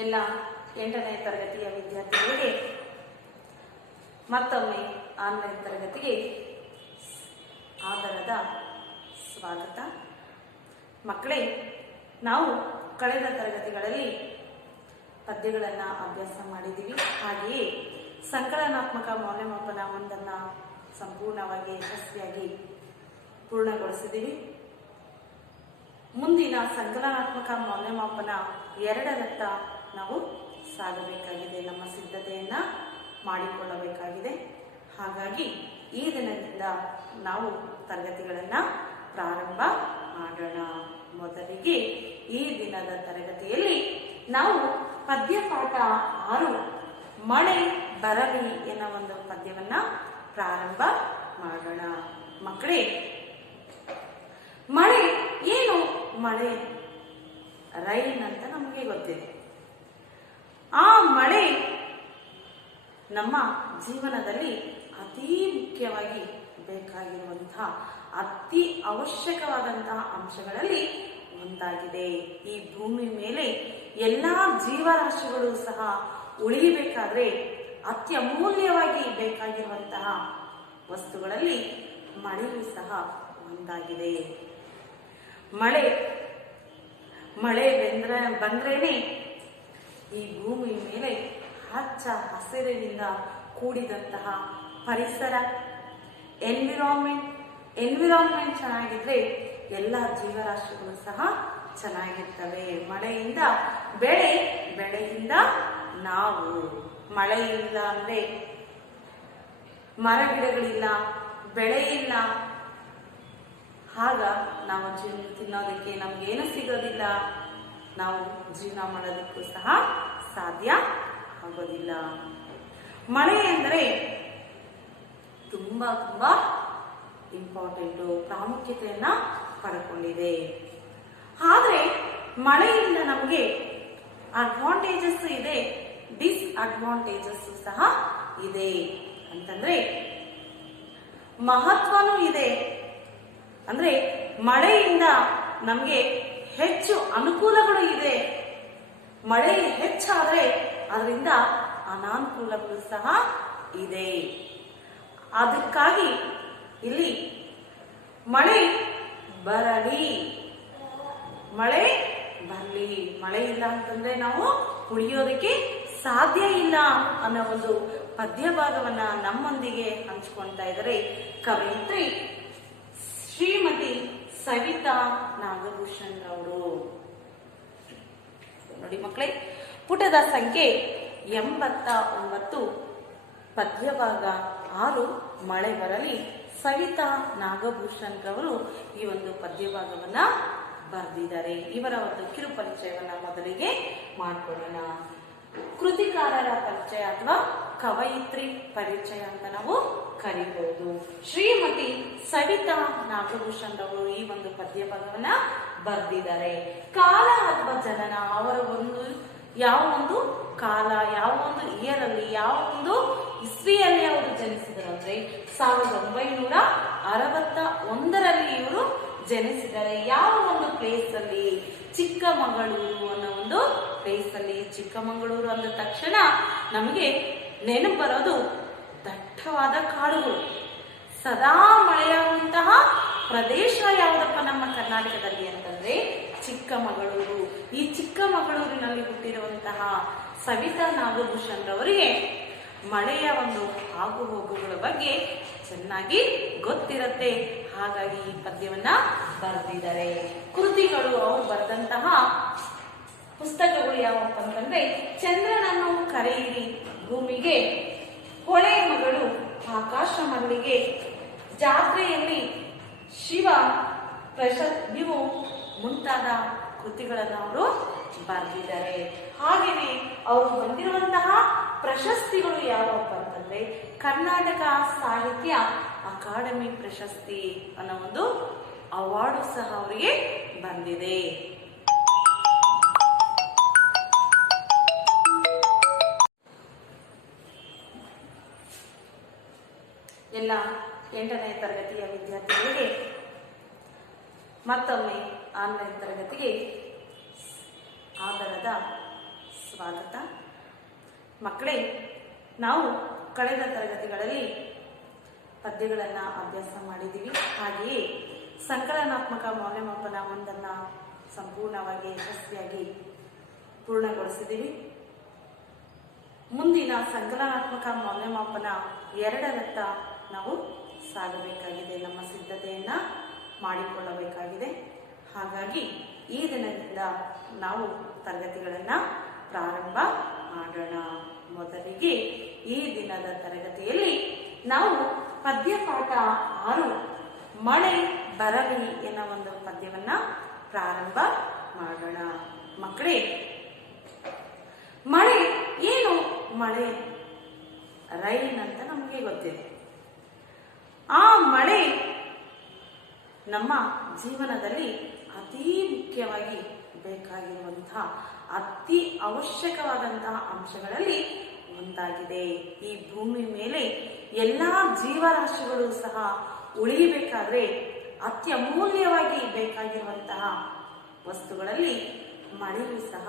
ಎಲ್ಲ 8ನೇ ತರಗತಿಯ ವಿದ್ಯಾರ್ಥಿಗಳಿಗೆ ಮತ್ತೊಮ್ಮೆ ಆನ್ಲೈನ್ ತರಗತಿಗೆ ಆದರದ ಸ್ವಾಗತ. ಮಕ್ಕಳೇ, ನಾವು ಕಳೆದ ತರಗತಿಗಳಲ್ಲಿ ಪದ್ಯಗಳನ್ನು ಅಭ್ಯಾಸ ಮಾಡಿದ್ದೀವಿ. ಹಾಗೆಯೇ ಸಂಕಲನಾತ್ಮಕ ಮೌಲ್ಯಮಾಪನ ಒಂದನ್ನು ಸಂಪೂರ್ಣವಾಗಿ ಯಶಸ್ವಿಯಾಗಿ ಪೂರ್ಣಗೊಳಿಸಿದ್ದೀವಿ. ಮುಂದಿನ ಸಂಕಲನಾತ್ಮಕ ಮೌಲ್ಯಮಾಪನ 2ರತ್ತ ನಾವು ಸಾಗಬೇಕಾಗಿದೆ, ನಮ್ಮ ಸಿದ್ಧತೆಯನ್ನ ಮಾಡಿಕೊಳ್ಳಬೇಕಾಗಿದೆ. ಹಾಗಾಗಿ ಈ ದಿನದಿಂದ ನಾವು ತರಗತಿಗಳನ್ನು ಪ್ರಾರಂಭ ಮಾಡೋಣ. ಮೊದಲಿಗೆ ಈ ದಿನದ ತರಗತಿಯಲ್ಲಿ ನಾವು ಪದ್ಯಪಾಠ 6 ಮಳೆ ಬರಲಿ ಎನ್ನುವ ಒಂದು ಪದ್ಯವನ್ನ ಪ್ರಾರಂಭ ಮಾಡೋಣ. ಮಕ್ಕಳೇ, ಮಳೆ ಏನು? ಮಳೆ ರೈನ್ ಅಂತ ನಮಗೆ ಗೊತ್ತಿದೆ. ಆ ಮಳೆ ನಮ್ಮ ಜೀವನದಲ್ಲಿ ಅತಿ ಮುಖ್ಯವಾಗಿ ಬೇಕಾಗಿರುವಂತಹ ಅತಿ ಅವಶ್ಯಕವಾದಂತಹ ಅಂಶಗಳಲ್ಲಿ ಒಂದಾಗಿದೆ. ಈ ಭೂಮಿ ಮೇಲೆ ಎಲ್ಲಾ ಜೀವರಾಶಿಗಳು ಸಹ ಉಳಿಯಬೇಕಾದ್ರೆ ಅತ್ಯಮೂಲ್ಯವಾಗಿ ಬೇಕಾಗಿರುವಂತಹ ವಸ್ತುಗಳಲ್ಲಿ ಮಳೆಯೂ ಸಹ ಒಂದಾಗಿದೆ. ಮಳೆ ಬಂದ್ರೇನೆ ಈ ಭೂಮಿ ಮೇಲೆ ಹಚ್ಚ ಹಸಿರಿನಿಂದ ಕೂಡಿದಂತಹ ಪರಿಸರ, ಎನ್ವಿರಾನ್ಮೆಂಟ್ ಚೆನ್ನಾಗಿದ್ರೆ ಎಲ್ಲ ಜೀವರಾಶಿಗಳು ಸಹ ಚೆನ್ನಾಗಿರ್ತವೆ. ಮಳೆಯಿಂದ ಬೆಳೆಯಿಂದ ನಾವು. ಮಳೆ ಇಲ್ಲ ಅಂದ್ರೆ ಮರ ಗಿಡಗಳಿಲ್ಲ, ಬೆಳೆ ಇಲ್ಲ, ಆಗ ನಾವು ತಿನ್ನೋದಕ್ಕೆ ನಮ್ಗೇನು ಸಿಗೋದಿಲ್ಲ, ನಾವು ಜೀವನ ಮಾಡೋದಕ್ಕೂ ಸಹ ಸಾಧ್ಯ ಆಗೋದಿಲ್ಲ. ಮಳೆ ಅಂದರೆ ತುಂಬಾ ತುಂಬಾ ಇಂಪಾರ್ಟೆಂಟು, ಪ್ರಾಮುಖ್ಯತೆಯನ್ನ ಪಡ್ಕೊಂಡಿದೆ. ಆದ್ರೆ ಮಳೆಯಿಂದ ನಮಗೆ ಅಡ್ವಾಂಟೇಜಸ್ ಇದೆ, ಡಿಸ್ಅಡ್ವಾಂಟೇಜಸ್ ಸಹ ಇದೆ. ಅಂತಂದ್ರೆ ಮಹತ್ವನೂ ಇದೆ. ಅಂದ್ರೆ ಮಳೆಯಿಂದ ನಮಗೆ ಹೆಚ್ಚು ಅನುಕೂಲಗಳು ಇದೆ. ಮಳೆ ಹೆಚ್ಚಾದ್ರೆ ಅದರಿಂದ ಅನಾನುಕೂಲಗಳು ಸಹ ಇದೆ. ಅದಕ್ಕಾಗಿ ಇಲ್ಲಿ ಮಳೆ ಬರಲಿ, ಮಳೆ ಇಲ್ಲ ಅಂತಂದ್ರೆ ನಾವು ಉಳಿಯೋದಕ್ಕೆ ಸಾಧ್ಯ ಇಲ್ಲ ಅನ್ನೋ ಒಂದು ಪದ್ಯ ಭಾಗವನ್ನ ನಮ್ಮೊಂದಿಗೆ ಹಂಚ್ಕೊಳ್ತಾ ಇದ್ದಾರೆ ಕವಯಿತ್ರಿ ಶ್ರೀಮತಿ ಸವಿತಾ ನಾಗಭೂಷಣ್ ಅವರು. ನೋಡಿ ಮಕ್ಕಳೇ, ಪುಟದ ಸಂಖ್ಯೆ 89, ಪದ್ಯಭಾಗ 6 ಮಳೆ ಬರಲಿ. ಸವಿತಾ ನಾಗಭೂಷಣ್ ರವರು ಈ ಒಂದು ಪದ್ಯಭಾಗವನ್ನ ಬರೆದಿದ್ದಾರೆ. ಇವರ ಒಂದು ಕಿರು ಪರಿಚಯವನ್ನ ಮೊದಲಿಗೆ ಮಾಡಿಕೊಳ್ಳೋಣ. ಕೃತಿಕಾರರ ಪರಿಚಯ ಅಥವಾ ಕವಯಿತ್ರಿ ಪರಿಚಯ ಅಂತ ನಾವು ಕರೀಬಹುದು. ಶ್ರೀಮತಿ ಸವಿತಾ ನಾಗಭೂಷಣ್ ರವರು ಈ ಒಂದು ಪದ್ಯಭಾಗವನ್ನ ಬರೆದಿದ್ದಾರೆ. ಕಾಲ ಅಥವಾ ಜನನ, ಅವರ ಒಂದು ಯಾವ ಒಂದು ಕಾಲ, ಯಾವ ಒಂದು ಇಯರ್ ಅಲ್ಲಿ, ಯಾವ ಒಂದು ಇಸ್ವಿಯಲ್ಲಿ ಅವರು ಜನಿಸಿದರು ಅಂದ್ರೆ 1961ರಲ್ಲಿ ಇವರು ಜನಿಸಿದ್ದಾರೆ. ಯಾವ ಒಂದು ಪ್ಲೇಸ್ ಅಲ್ಲಿ? ಚಿಕ್ಕಮಗಳೂರು ಅನ್ನೋ ಒಂದು ಪ್ಲೇಸ್ ಅಲ್ಲಿ. ಚಿಕ್ಕಮಗಳೂರು ಅಂದ ತಕ್ಷಣ ನಮಗೆ ನೆನಪು ಬರೋದು ದಟ್ಟವಾದ ಕಾಡುಗಳು, ಸದಾ ಮಳೆಯಾಗುವಂತಹ ಪ್ರದೇಶ ಯಾವುದಪ್ಪ ನಮ್ಮ ಕರ್ನಾಟಕದಲ್ಲಿ ಅಂತಂದ್ರೆ ಚಿಕ್ಕಮಗಳೂರು. ಈ ಚಿಕ್ಕಮಗಳೂರಿನಲ್ಲಿ ಹುಟ್ಟಿರುವಂತಹ ಸವಿತಾ ನಾಗಭೂಷಣ್ ರವರಿಗೆ ಮಳೆಯ ಒಂದು ಆಗು ಹೋಗುಗಳ ಬಗ್ಗೆ ಚೆನ್ನಾಗಿ ಗೊತ್ತಿರುತ್ತೆ. ಹಾಗಾಗಿ ಈ ಪದ್ಯವನ್ನ ಬರೆದಿದ್ದಾರೆ. ಕೃತಿಗಳು, ಅವರು ಬರೆದಂತಹ ಪುಸ್ತಕಗಳು ಯಾವಪ್ಪ ಅಂತಂದ್ರೆ ಚಂದ್ರನನ್ನು ಕರೆಯಿರಿ ಭೂಮಿಗೆ, ಹೊಳೆ ಮಗಳು, ಆಕಾಶ ಮಲ್ಲಿಗೆ, ಜಾತ್ರೆಯಲ್ಲಿ ಶಿವ ಇವು ಮುಂತಾದ ಕೃತಿಗಳನ್ನು ಅವರು ಬರೆದಿದ್ದಾರೆ. ಹಾಗೆಯೇ ಅವರು ಬಂದಿರುವಂತಹ ಪ್ರಶಸ್ತಿಗಳು ಯಾವಪ್ಪ ಅಂತಂದ್ರೆ ಕರ್ನಾಟಕ ಸಾಹಿತ್ಯ ಅಕಾಡೆಮಿ ಪ್ರಶಸ್ತಿ ಅನ್ನೋ ಒಂದು ಅವಾರ್ಡು ಸಹ ಅವರಿಗೆ ಬಂದಿದೆ. ಎಲ್ಲ 8ನೇ ತರಗತಿಯ ವಿದ್ಯಾರ್ಥಿಗಳಿಗೆ ಮತ್ತೊಮ್ಮೆ ಆನ್ಲೈನ್ ತರಗತಿಗೆ ಆದರದ ಸ್ವಾಗತ. ಮಕ್ಕಳೇ, ನಾವು ಕಳೆದ ತರಗತಿಗಳಲ್ಲಿ ಪದ್ಯಗಳನ್ನು ಅಭ್ಯಾಸ ಮಾಡಿದ್ದೀವಿ. ಹಾಗೆಯೇ ಸಂಕಲನಾತ್ಮಕ ಮೌಲ್ಯಮಾಪನ ಒಂದನ್ನು ಸಂಪೂರ್ಣವಾಗಿ ಯಶಸ್ವಿಯಾಗಿ ಪೂರ್ಣಗೊಳಿಸಿದ್ದೀವಿ. ಮುಂದಿನ ಸಂಕಲನಾತ್ಮಕ ಮೌಲ್ಯಮಾಪನ 2ರತ್ತ ನಾವು ಸಾಗಬೇಕಾಗಿದೆ, ನಮ್ಮ ಸಿದ್ಧತೆಯನ್ನು ಮಾಡಿಕೊಳ್ಳಬೇಕಾಗಿದೆ. ಹಾಗಾಗಿ ಈ ದಿನದಿಂದ ನಾವು ತರಗತಿಗಳನ್ನು ಪ್ರಾರಂಭ ಮಾಡೋಣ. ಮೊದಲಿಗೆ ಈ ದಿನದ ತರಗತಿಯಲ್ಲಿ ನಾವು ಪದ್ಯಪಾಠ 6 ಮಳೆ ಬರಲಿ ಎನ್ನುವ ಒಂದು ಪದ್ಯವನ್ನ ಪ್ರಾರಂಭ ಮಾಡೋಣ. ಮಕ್ಕಳೇ, ಮಳೆ ಏನು? ಮಳೆ ರೈನ್ ಅಂತ ನಮಗೆ ಗೊತ್ತಿದೆ. ಆ ಮಳೆ ನಮ್ಮ ಜೀವನದಲ್ಲಿ ಅತಿ ಮುಖ್ಯವಾಗಿ ಬೇಕಾಗಿರುವಂತಹ ಅತಿ ಅವಶ್ಯಕವಾದಂತಹ ಅಂಶಗಳಲ್ಲಿ ಒಂದಾಗಿದೆ. ಈ ಭೂಮಿ ಮೇಲೆ ಎಲ್ಲಾ ಜೀವರಾಶಿಗಳು ಸಹ ಉಳಿಯಬೇಕಾದ್ರೆ ಅತ್ಯಮೂಲ್ಯವಾಗಿ ಬೇಕಾಗಿರುವಂತಹ ವಸ್ತುಗಳಲ್ಲಿ ಮಳೆಯೂ ಸಹ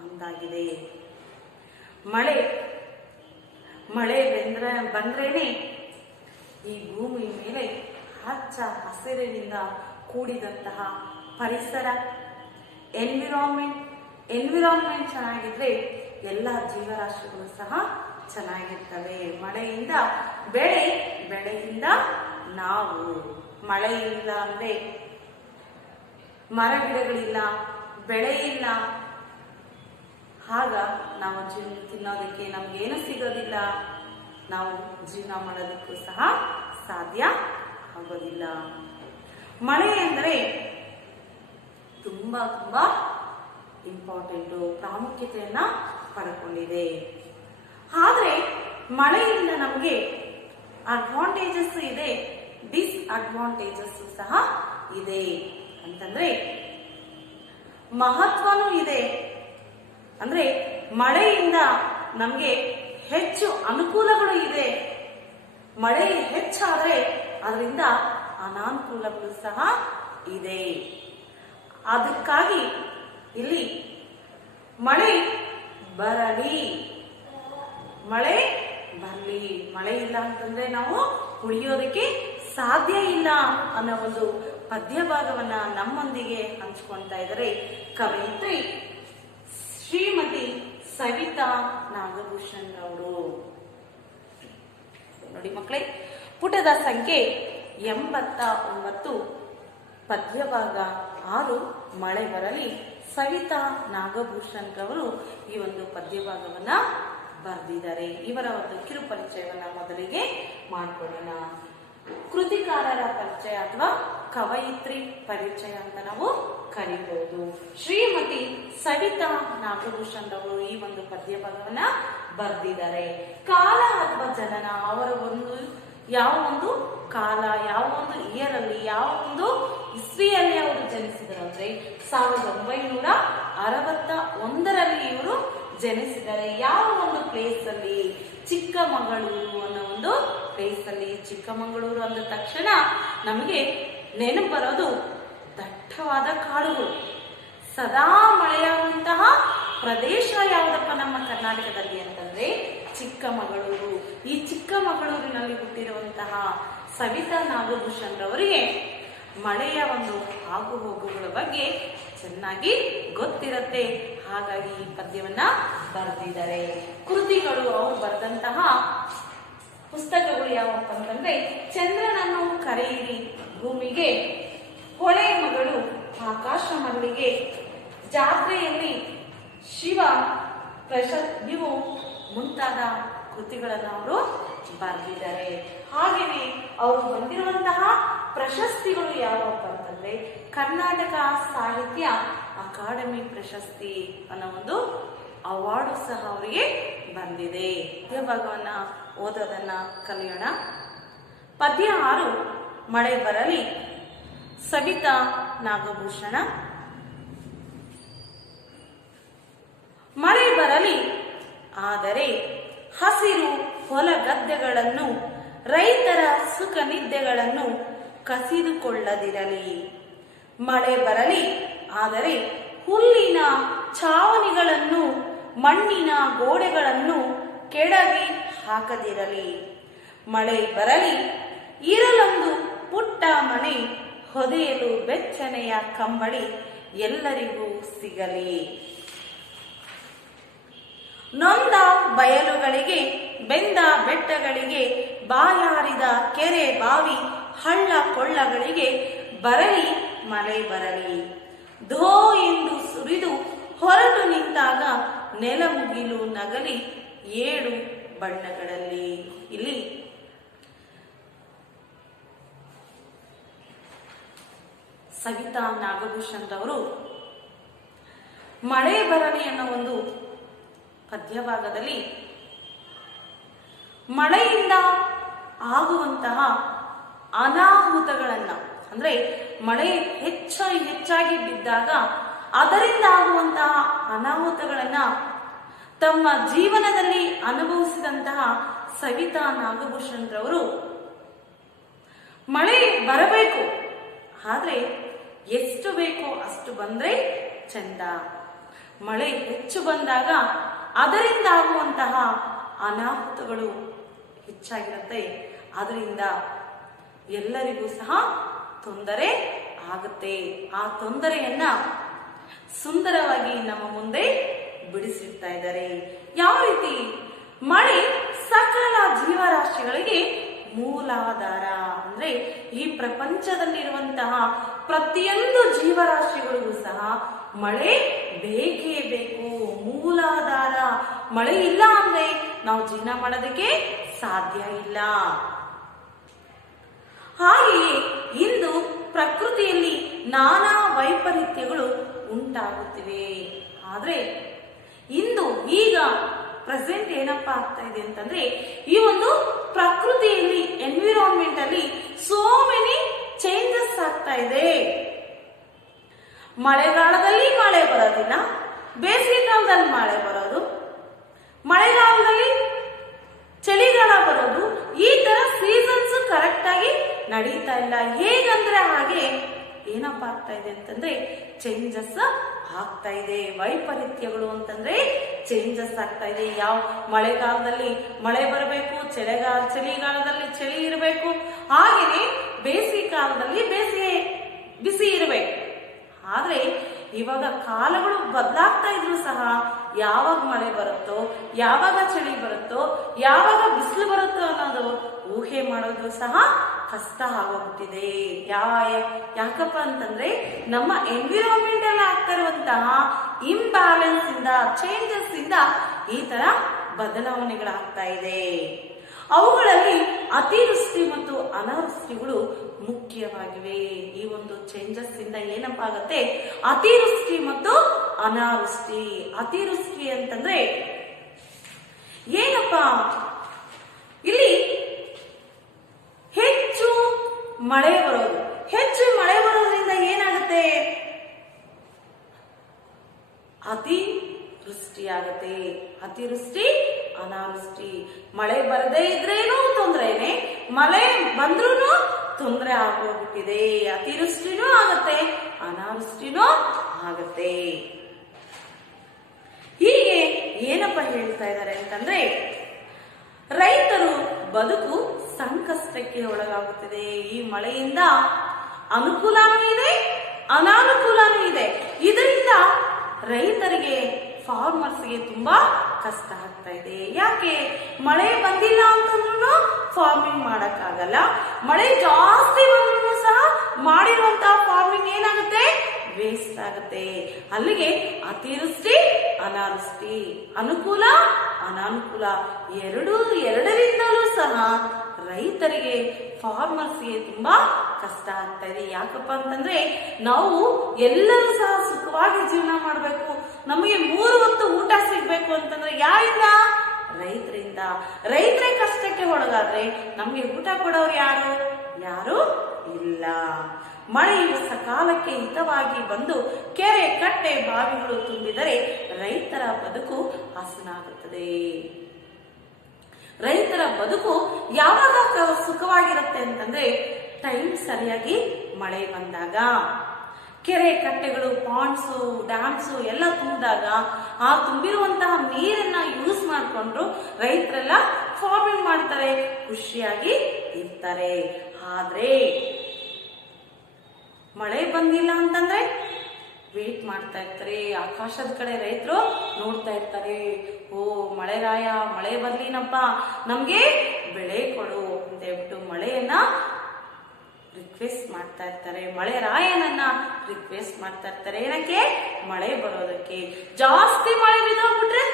ಒಂದಾಗಿದೆ. ಮಳೆ ಬಂದ್ರೇನೆ ಈ ಭೂಮಿ ಮೇಲೆ ಹಚ್ಚ ಹಸಿರಿನಿಂದ ಕೂಡಿದಂತಹ ಪರಿಸರ, ಎನ್ವಿರಾನ್ಮೆಂಟ್ ಚೆನ್ನಾಗಿದ್ರೆ ಎಲ್ಲ ಜೀವರಾಶಿಗಳು ಸಹ ಚೆನ್ನಾಗಿರ್ತವೆ. ಮಳೆಯಿಂದ ಬೆಳೆಯಿಂದ ನಾವು. ಮಳೆ ಇಲ್ಲ ಅಂದ್ರೆ ಮರ ಗಿಡಗಳಿಲ್ಲ, ಬೆಳೆ ಇಲ್ಲ, ಆಗ ನಾವು ತಿನ್ನೋದಕ್ಕೆ ನಮ್ಗೇನು ಸಿಗೋದಿಲ್ಲ, ನಾವು ಜೀವನ ಮಾಡೋದಕ್ಕೂ ಸಹ ಸಾಧ್ಯ ಆಗೋದಿಲ್ಲ. ಮಳೆ ಅಂದರೆ ತುಂಬಾ ತುಂಬಾ ಇಂಪಾರ್ಟೆಂಟು, ಪ್ರಾಮುಖ್ಯತೆಯನ್ನ ಪಡ್ಕೊಂಡಿದೆ. ಆದ್ರೆ ಮಳೆಯಿಂದ ನಮಗೆ ಅಡ್ವಾಂಟೇಜಸ್ ಇದೆ, ಡಿಸ್ಅಡ್ವಾಂಟೇಜಸ್ ಸಹ ಇದೆ. ಅಂತಂದ್ರೆ ಮಹತ್ವನೂ ಇದೆ. ಅಂದ್ರೆ ಮಳೆಯಿಂದ ನಮಗೆ ಹೆಚ್ಚು ಅನುಕೂಲಗಳು ಇದೆ. ಮಳೆ ಹೆಚ್ಚಾದ್ರೆ ಅದರಿಂದ ಅನಾನುಕೂಲಗಳು ಸಹ ಇದೆ. ಅದಕ್ಕಾಗಿ ಇಲ್ಲಿ ಮಳೆ ಬರಲಿ, ಮಳೆ ಇಲ್ಲ ಅಂತಂದ್ರೆ ನಾವು ಉಳಿಯೋದಕ್ಕೆ ಸಾಧ್ಯ ಇಲ್ಲ ಅನ್ನೋ ಒಂದು ಪದ್ಯ ಭಾಗವನ್ನ ನಮ್ಮೊಂದಿಗೆ ಹಂಚ್ಕೊಳ್ತಾ ಇದ್ದಾರೆ ಕವಯಿತ್ರಿ ಶ್ರೀಮತಿ ಸವಿತಾ ನಾಗಭೂಷಣ್ ಅವರು. ನೋಡಿ ಮಕ್ಕಳೇ, ಪುಟದ ಸಂಖ್ಯೆ 89, ಪದ್ಯಭಾಗ 6 ಮಳೆ ಬರಲಿ. ಸವಿತಾ ನಾಗಭೂಷಣ್ ರವರು ಈ ಒಂದು ಪದ್ಯಭಾಗವನ್ನ ಬರೆದಿದ್ದಾರೆ. ಇವರ ಒಂದು ಕಿರು ಪರಿಚಯವನ್ನ ಮೊದಲಿಗೆ ಮಾಡಿಕೊಳ್ಳೋಣ. ಕೃತಿಕಾರರ ಪರಿಚಯ ಅಥವಾ ಕವಯಿತ್ರಿ ಪರಿಚಯ ಅಂತ ನಾವು ಕರೀಬಹುದು. ಶ್ರೀಮತಿ ಸವಿತಾ ನಾಗಭೂಷಣ್ ರವರು ಈ ಒಂದು ಪದ್ಯಭಾಗವನ್ನ ಬರೆದಿದ್ದಾರೆ. ಕಾಲ ಅಥವಾ ಜನನ, ಅವರ ಯಾವ ಒಂದು ಕಾಲ, ಯಾವ ಒಂದು ಇಯರ್ ಅಲ್ಲಿ, ಯಾವ ಒಂದು ಇಸ್ವಿಯಲ್ಲಿ ಅವರು ಜನಿಸಿದರು ಅಂದ್ರೆ 1961ರಲ್ಲಿ ಇವರು ಜನಿಸಿದ್ದಾರೆ. ಯಾವ ಒಂದು ಪ್ಲೇಸ್ ಅಲ್ಲಿ? ಚಿಕ್ಕಮಗಳೂರು ಅನ್ನೋ ಒಂದು ಪ್ಲೇಸ್ ಅಲ್ಲಿ. ಚಿಕ್ಕಮಗಳೂರು ಅಂದ ತಕ್ಷಣ ನಮಗೆ ನೆನಪು ಬರೋದು ದಟ್ಟವಾದ ಕಾಡುಗಳು, ಸದಾ ಮಳೆಯಾಗುವಂತಹ ಪ್ರದೇಶ ಯಾವುದಪ್ಪ ನಮ್ಮ ಕರ್ನಾಟಕದಲ್ಲಿ ಅಂತಂದ್ರೆ ಚಿಕ್ಕಮಗಳೂರು. ಈ ಚಿಕ್ಕಮಗಳೂರಿನಲ್ಲಿ ಹುಟ್ಟಿರುವಂತಹ ಸವಿತಾ ನಾಗಭೂಷಣ್ ರವರಿಗೆ ಮಳೆಯ ಒಂದು ಆಗು ಹೋಗುಗಳ ಬಗ್ಗೆ ಚೆನ್ನಾಗಿ ಗೊತ್ತಿರುತ್ತೆ. ಹಾಗಾಗಿ ಈ ಪದ್ಯವನ್ನ ಬರೆದಿದ್ದಾರೆ. ಕೃತಿಗಳು, ಅವರು ಬರೆದಂತಹ ಪುಸ್ತಕಗಳು ಯಾವಪ್ಪ ಅಂತಂದ್ರೆ ಚಂದ್ರನನ್ನು ಕರೆಯಿರಿ ಭೂಮಿಗೆ, ಹೊಳೆ ಮಗಳು, ಆಕಾಶ ಮಲ್ಲಿಗೆ, ಜಾತ್ರೆಯಲ್ಲಿ ಶಿವ ಇವು ಮುಂತಾದ ಕೃತಿಗಳನ್ನು ಅವರು ಬರೆದಿದ್ದಾರೆ. ಹಾಗೆಯೇ ಅವರು ಬಂದಿರುವಂತಹ ಪ್ರಶಸ್ತಿಗಳು ಯಾವಪ್ಪ ಅಂತಂದ್ರೆ ಕರ್ನಾಟಕ ಸಾಹಿತ್ಯ ಅಕಾಡೆಮಿ ಪ್ರಶಸ್ತಿ ಅನ್ನೋ ಒಂದು ಅವಾರ್ಡು ಸಹ ಅವರಿಗೆ ಬಂದಿದೆ. ಪದ್ಯಭಾಗವನ್ನ ಓದೋದನ್ನ ಕಲಿಯೋಣ. ಪದ್ಯ 6 ಮಳೆ ಬರಲಿ. ಸವಿತಾ ನಾಗಭೂಷಣ. ಮಳೆ ಬರಲಿ, ಆದರೆ ಹಸಿರು ಹೊಲ ಗದ್ದೆಗಳನ್ನು, ರೈತರ ಸುಖ ನಿದ್ದೆಗಳನ್ನು ಕಸಿದುಕೊಳ್ಳದಿರಲಿ. ಮಳೆ ಬರಲಿ, ಆದರೆ ಹುಲ್ಲಿನ ಛಾವಣಿಗಳನ್ನು ಮಣ್ಣಿನ ಗೋಡೆಗಳನ್ನು ಕೆಡವಿ ಹಾಕದಿರಲಿ. ಮಳೆ ಬರಲಿ, ಇರಲೊಂದು ಪುಟ್ಟ ಮನೆ, ಹೊದೆಯಲು ಬೆಚ್ಚನೆಯ ಕಂಬಳಿ ಎಲ್ಲರಿಗೂ ಸಿಗಲಿ. ನೊಂದ ಬಯಲುಗಳಿಗೆ, ಬೆಂದ ಬೆಟ್ಟಗಳಿಗೆ, ಬಾಯಾರಿದ ಕೆರೆ ಬಾವಿ ಹಳ್ಳ ಕೊಳ್ಳಗಳಿಗೆ ಬರಲಿ ಮಳೆ ಬರಲಿ. ಧೋ ಎಂದು ಸುರಿದು ಹೊರಟು ನಿಂತಾಗ ನೆಲಮುಗಿಲು ನಗಲಿ 7 ಬಣ್ಣಗಳಲ್ಲಿ. ಇಲ್ಲಿ ಸವಿತಾ ನಾಗಭೂಷಣ್ ರವರು ಮಳೆ ಬರಲಿ ಅನ್ನೋ ಒಂದು ಪದ್ಯಭಾಗದಲ್ಲಿ ಮಳೆಯಿಂದ ಆಗುವಂತಹ ಅನಾಹುತಗಳನ್ನ, ಅಂದ್ರೆ ಮಳೆ ಹೆಚ್ಚಾಗಿ ಬಿದ್ದಾಗ ಅದರಿಂದ ಆಗುವಂತಹ ಅನಾಹುತಗಳನ್ನ ತಮ್ಮ ಜೀವನದಲ್ಲಿ ಅನುಭವಿಸಿದಂತಹ ಸವಿತಾ ನಾಗಭೂಷಣ್ ರವರು ಮಳೆ ಬರಬೇಕು, ಆದ್ರೆ ಎಷ್ಟು ಬೇಕೋ ಅಷ್ಟು ಬಂದ್ರೆ ಚಂದ. ಮಳೆ ಹೆಚ್ಚು ಬಂದಾಗ ಅದರಿಂದ ಆಗುವಂತಹ ಅನಾಹುತಗಳು ಹೆಚ್ಚಾಗಿರುತ್ತೆ. ಅದರಿಂದ ಎಲ್ಲರಿಗೂ ಸಹ ತೊಂದರೆ ಆಗುತ್ತೆ. ಆ ತೊಂದರೆಯನ್ನ ಸುಂದರವಾಗಿ ನಮ್ಮ ಮುಂದೆ ಬಿಡಿಸಿಡ್ತಾ ಇದ್ದಾರೆ. ಯಾವ ರೀತಿ? ಮಳೆ ಸಕಲ ಜೀವರಾಶಿಗಳಿಗೆ ಮೂಲಾಧಾರ. ಅಂದ್ರೆ ಈ ಪ್ರಪಂಚದಲ್ಲಿರುವಂತಹ ಪ್ರತಿಯೊಂದು ಜೀವರಾಶಿಗಳಿಗೂ ಸಹ ಮಳೆ ಬೇಕೇ ಬೇಕು, ಮೂಲಾಧಾರ. ಮಳೆ ಇಲ್ಲ ಅಂದ್ರೆ ನಾವು ಜೀವನ ಮಾಡೋದಕ್ಕೆ ಸಾಧ್ಯ ಇಲ್ಲ. ಹಾಗೆಯೇ ಇಂದು ಪ್ರಕೃತಿಯಲ್ಲಿ ನಾನಾ ವೈಪರೀತ್ಯಗಳು ಉಂಟಾಗುತ್ತಿವೆ. ಆದ್ರೆ ಇಂದು ಈಗ ಪ್ರೆಸೆಂಟ್ ಏನಪ್ಪಾ ಆಗ್ತಾ ಇದೆ ಅಂತಂದ್ರೆ, ಈ ಒಂದು ಪ್ರಕೃತಿಯಲ್ಲಿ ಎನ್ವಿರಾನ್ಮೆಂಟ್ ಅಲ್ಲಿ ಸೋ ಮೆನಿ ಚೇಂಜಸ್ ಆಗ್ತಾ ಇದೆ. ಮಳೆಗಾಲದಲ್ಲಿ ಮಳೆ ಬರೋದಿಲ್ಲ, ಬೇಸಿಗೆ ಕಾಲದಲ್ಲಿ ಮಳೆ ಬರೋದು, ಮಳೆಗಾಲದಲ್ಲಿ ಚಳಿಗಾಲ ಬರೋದು, ಈ ತರ ಸೀಸನ್ಸ್ ಕರೆಕ್ಟ್ ಆಗಿ ನಡೀತಾ ಇಲ್ಲ. ಹೇಗಂದ್ರೆ ಹಾಗೆ ಏನಪ್ಪಾ ಆಗ್ತಾ ಇದೆ ಅಂತಂದ್ರೆ ಚೇಂಜಸ್ ಆಗ್ತಾ ಇದೆ. ವೈಪರೀತ್ಯಗಳು ಅಂತಂದ್ರೆ ಚೇಂಜಸ್ ಆಗ್ತಾ ಇದೆ. ಯಾವ ಮಳೆಗಾಲದಲ್ಲಿ ಮಳೆ ಬರಬೇಕು, ಚಳಿಗಾಲದಲ್ಲಿ ಚಳಿ ಇರಬೇಕು, ಹಾಗೆಯೇ ಬೇಸಿಗೆ ಕಾಲದಲ್ಲಿ ಬಿಸಿ ಇರಬೇಕು. ಆದ್ರೆ ಇವಾಗ ಕಾಲಗಳು ಬದಲಾಗ್ತಾ ಇದ್ರು ಸಹ ಯಾವಾಗ ಮಳೆ ಬರುತ್ತೋ, ಯಾವಾಗ ಚಳಿ ಬರುತ್ತೋ, ಯಾವಾಗ ಬಿಸಿಲು ಬರುತ್ತೋ ಅನ್ನೋದು ಊಹೆ ಮಾಡೋದು ಸಹ ಕಷ್ಟ ಆಗೋಗ್ಬಿಟ್ಟಿದೆ. ಯಾಕಪ್ಪ ಅಂತಂದ್ರೆ ನಮ್ಮ ಎನ್ವಿರಾನ್ಮೆಂಟ್ ಅಲ್ಲಿ ಆಗ್ತಾ ಇರುವಂತಹ ಇಂಬ್ಯಾಲೆನ್ಸ್ ಇಂದ, ಚೇಂಜಸ್ ಇಂದ ಈ ತರ ಬದಲಾವಣೆಗಳಾಗ್ತಾ ಇದೆ. ಅವುಗಳಲ್ಲಿ ಅತಿವೃಷ್ಟಿ ಮತ್ತು ಅನಾವೃಷ್ಟಿಗಳು ಮುಖ್ಯವಾಗಿವೆ. ಈ ಒಂದು ಚೇಂಜಸ್ ಇಂದ ಏನಪ್ಪ ಆಗುತ್ತೆ? ಅತಿವೃಷ್ಟಿ ಮತ್ತು ಅನಾವೃಷ್ಟಿ. ಅತಿವೃಷ್ಟಿ ಅಂತಂದ್ರೆ ಏನಪ್ಪಾ? ಇಲ್ಲಿ ಹೆಚ್ಚು ಮಳೆ ಬರೋದು. ಹೆಚ್ಚು ಮಳೆ ಬರೋದ್ರಿಂದ ಏನಾಗುತ್ತೆ? ಅತಿವೃಷ್ಟಿ ಆಗುತ್ತೆ. ಅತಿವೃಷ್ಟಿ, ಅನಾವೃಷ್ಟಿ. ಮಳೆ ಬರದೇ ಇದ್ರೇನು ತೊಂದರೆನೆ, ಮಳೆ ಬಂದ್ರೂ ತೊಂದರೆ ಆಗೋಗ್ಬಿಟ್ಟಿದೆ. ಅತಿವೃಷ್ಟಿನೂ ಆಗತ್ತೆ, ಅನಾವೃಷ್ಟಿನೂ ಆಗತ್ತೆ. ಹೀಗೆ ಏನಪ್ಪ ಹೇಳ್ತಾ ಇದ್ದಾರೆ ಅಂತಂದ್ರೆ, ರೈತರು ಬದುಕು ಸಂಕಷ್ಟಕ್ಕೆ ಒಳಗಾಗುತ್ತದೆ. ಈ ಮಳೆಯಿಂದ ಅನುಕೂಲನೂ ಇದೆ, ಅನಾನುಕೂಲನೂ ಇದೆ. ಇದರಿಂದ ರೈತರಿಗೆ, ಫಾರ್ಮರ್ಸ್ಗೆ ತುಂಬಾ ಕಷ್ಟ ಆಗ್ತಾ ಇದೆ. ಯಾಕೆ? ಮಳೆ ಬಂದಿಲ್ಲ ಅಂತಂದ್ರೂ ಫಾರ್ಮಿಂಗ್ ಮಾಡಕ್ಕಾಗಲ್ಲ. ಮಳೆ ಜಾಸ್ತಿ ಬಂದ್ರೂ ಸಹ ಮಾಡಿರುವಂತಹ ಫಾರ್ಮಿಂಗ್ ಏನಾಗುತ್ತೆ? ವೇಸ್ಟ್ ಆಗುತ್ತೆ. ಅಲ್ಲಿಗೆ ಅತಿವೃಷ್ಟಿ, ಅನಾವೃಷ್ಟಿ, ಅನುಕೂಲ, ಅನಾನುಕೂಲ ಎರಡರಿಂದಲೂ ಸಹ ರೈತರಿಗೆ, ಫಾರ್ಮರ್ಸ್ಗೆ ತುಂಬಾ ಕಷ್ಟ ಆಗ್ತಾ ಇದೆ. ಯಾಕಪ್ಪ ಅಂತಂದ್ರೆ ನಾವು ಎಲ್ಲರೂ ಸಹ ಸುಖವಾಗಿ ಜೀವನ ಮಾಡಬೇಕು, ನಮಗೆ 3 ಹೊತ್ತು ಊಟ ಸಿಗ್ಬೇಕು ಅಂತಂದ್ರೆ ಯಾರಿಂದ? ರೈತರಿಂದ. ರೈತರೇ ಕಷ್ಟಕ್ಕೆ ಒಳಗಾದ್ರೆ ನಮ್ಗೆ ಊಟ ಕೊಡೋರು ಯಾರು ಇಲ್ಲ. ಮಳೆಯು ಸಕಾಲಕ್ಕೆ ಹಿತವಾಗಿ ಬಂದು ಕೆರೆ, ಕಟ್ಟೆ, ಬಾವಿಗಳು ತುಂಬಿದರೆ ರೈತರ ಬದುಕು ಹಸನಾಗುತ್ತದೆ. ರೈತರ ಬದುಕು ಯಾವಾಗ ಸುಖವಾಗಿರುತ್ತೆ ಅಂತಂದ್ರೆ ಟೈಮ್ ಸರಿಯಾಗಿ ಮಳೆ ಬಂದಾಗ. ಕೆರೆ ಕಟ್ಟೆಗಳು, ಪಾಂಡ್ಸು, ಡ್ಯಾಮ್ಸು ಎಲ್ಲ ತುಂಬಿದಾಗ ಆ ತುಂಬಿರುವಂತಹ ನೀರನ್ನ ಯೂಸ್ ಮಾಡಿಕೊಂಡು ರೈತರೆಲ್ಲ ಫಾರ್ಮಿಂಗ್ ಮಾಡ್ತಾರೆ, ಖುಷಿಯಾಗಿ ಇರ್ತಾರೆ. ಆದ್ರೆ ಮಳೆ ಬಂದಿಲ್ಲ ಅಂತಂದ್ರೆ ವೇಟ್ ಮಾಡ್ತಾ ಇರ್ತಾರೆ. ಆಕಾಶದ ಕಡೆ ರೈತರು ನೋಡ್ತಾ ಇರ್ತಾರೆ, ಓ ಮಳೆರಾಯ ಮಳೆ ಬರ್ಲಿನಪ್ಪ, ನಮ್ಗೆ ಬೆಳೆ ಕೊಡು ಅಂತ ಹೇಳ್ಬಿಟ್ಟು ಮಳೆಯನ್ನ ರಿಕ್ವೆಸ್ಟ್ ಮಾಡ್ತಾ ಇರ್ತಾರೆ. ಮಳೆ ರಾಯನನ್ನ ರಿಕ್ವೆಸ್ಟ್ ಮಾಡ್ತಾ ಇರ್ತಾರೆ. ಏನಕ್ಕೆ? ಮಳೆ ಬರೋದಕ್ಕೆ. ಜಾಸ್ತಿ ಮಳೆ ಬಿದ್ದೋಗ್ಬಿಟ್ರೆ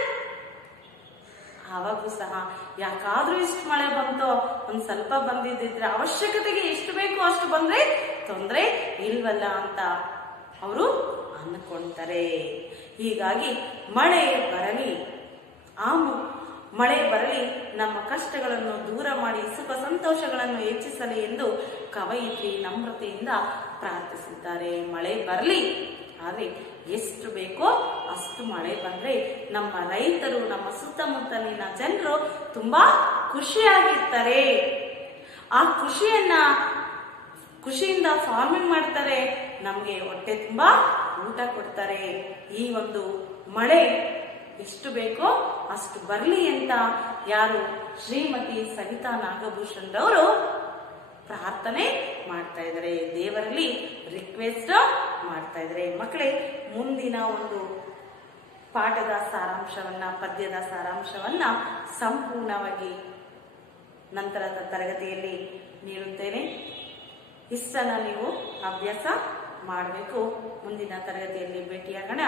ಆವಾಗೂ ಸಹ ಯಾಕಾದ್ರೂ ಇಷ್ಟು ಮಳೆ ಬಂತೋ, ಒಂದ್ ಸ್ವಲ್ಪ ಬಂದಿದ್ದಿದ್ರೆ ಅವಶ್ಯಕತೆಗೆ ಎಷ್ಟು ಬೇಕೋ ಅಷ್ಟು ಬಂದ್ರೆ ತೊಂದ್ರೆ ಇಲ್ವಲ್ಲ ಅಂತ ಅವರು ಅಂದ್ಕೊಂತಾರೆ. ಹೀಗಾಗಿ ಮಳೆ ಬರಲಿ, ಮಳೆ ಬರಲಿ, ನಮ್ಮ ಕಷ್ಟಗಳನ್ನು ದೂರ ಮಾಡಿ ಸುಖ ಸಂತೋಷಗಳನ್ನು ಹೆಚ್ಚಿಸಲಿ ಎಂದು ಕವಯಿತ್ರಿ ನಮ್ರತೆಯಿಂದ ಪ್ರಾರ್ಥಿಸಿದ್ದಾರೆ. ಮಳೆ ಬರಲಿ, ಆದರೆ ಎಷ್ಟು ಬೇಕೋ ಅಷ್ಟು ಮಳೆ ಬಂದ್ರೆ ನಮ್ಮ ರೈತರು, ನಮ್ಮ ಸುತ್ತಮುತ್ತಲಿನ ಜನರು ತುಂಬಾ ಖುಷಿಯಾಗಿರ್ತಾರೆ. ಆ ಖುಷಿಯಿಂದ ಫಾರ್ಮಿಂಗ್ ಮಾಡ್ತಾರೆ, ನಮ್ಗೆ ಹೊಟ್ಟೆ ತುಂಬಾ ಊಟ ಕೊಡ್ತಾರೆ. ಈ ಒಂದು ಮಳೆ ಎಷ್ಟು ಬೇಕೋ ಅಷ್ಟು ಬರ್ಲಿ ಅಂತ ಯಾರು ಶ್ರೀಮತಿ ಸವಿತಾ ನಾಗಭೂಷಣ್ ರವರು ಪ್ರಾರ್ಥನೆ ಮಾಡ್ತಾ ಇದ್ದಾರೆ, ದೇವರಲ್ಲಿ ರಿಕ್ವೆಸ್ಟ್ ಮಾಡ್ತಾ ಇದ್ದಾರೆ. ಮಕ್ಕಳೇ, ಮುಂದಿನ ಒಂದು ಪಾಠದ ಸಾರಾಂಶವನ್ನ, ಪದ್ಯದ ಸಾರಾಂಶವನ್ನ ಸಂಪೂರ್ಣವಾಗಿ ನಂತರದ ತರಗತಿಯಲ್ಲಿ ನೀಡುತ್ತೇನೆ. ಇಷ್ಟನ್ನ ನೀವು ಅಭ್ಯಾಸ ಮಾಡಬೇಕು. ಮುಂದಿನ ತರಗತಿಯಲ್ಲಿ ಭೇಟಿಯಾಗೋಣ.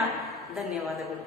ಧನ್ಯವಾದಗಳು.